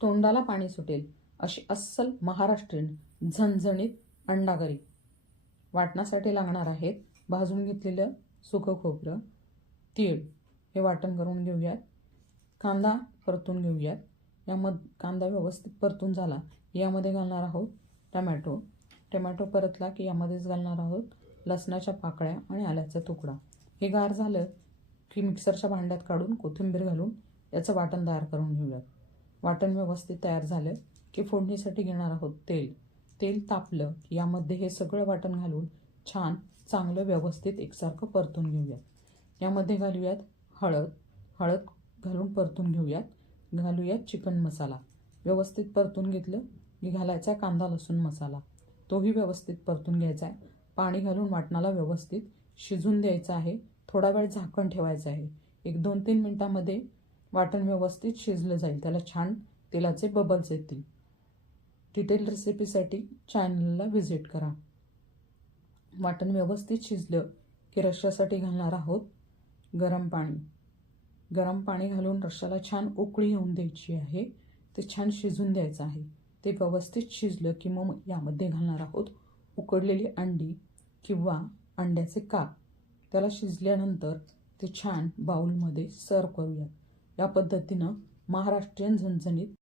तोंडाला पाणी सुटेल अशी अस्सल महाराष्ट्रीयन झणझणीत अंडाकरी वाटण्यासाठी लागणार आहेत भाजून घेतलेलं सुकं खोबरं, तीळ हे वाटण करून घेऊयात. कांदा परतून घेऊयात. कांदा व्यवस्थित परतून झाला यामध्ये घालणार आहोत टमॅटो परतला की यामध्येच घालणार आहोत लसणाच्या पाकळ्या आणि आल्याचा तुकडा. हे गार झालं की मिक्सरच्या भांड्यात काढून कोथिंबीर घालून याचं वाटण तयार करून घेऊयात. वाटण व्यवस्थित तयार झालं की फोडणीसाठी घेणार आहोत तेल तापलं की यामध्ये हे सगळं वाटण घालून छान चांगलं व्यवस्थित एकसारखं परतून घेऊयात. यामध्ये घालूयात हळद घालून परतून घेऊयात. घालूयात चिकन मसाला. व्यवस्थित परतून घेतलं की घालायचा कांदा लसूण मसाला, तोही व्यवस्थित परतून घ्यायचा आहे. पाणी घालून वाटणाला व्यवस्थित शिजून द्यायचं आहे. थोडा वेळ झाकण ठेवायचं आहे. 1-2-3 मिनिटांमध्ये वाटण व्यवस्थित शिजलं जाईल. त्याला छान तेलाचे बबल्स येतील. डिटेल रेसिपीसाठी चॅनलला व्हिजिट करा. वाटण व्यवस्थित शिजलं की रश्श्यासाठी घालणार आहोत गरम पाणी घालून रश्श्याला छान उकळी येऊन द्यायची आहे. ते छान शिजून द्यायचं आहे. ते व्यवस्थित शिजलं की मग यामध्ये घालणार आहोत उकडलेली अंडी किंवा अंड्याचे काप. त्याला शिजल्यानंतर ते छान बाउलमध्ये सर्व करूयात. या पद्धतीनं महाराष्ट्रीयन झणझणीत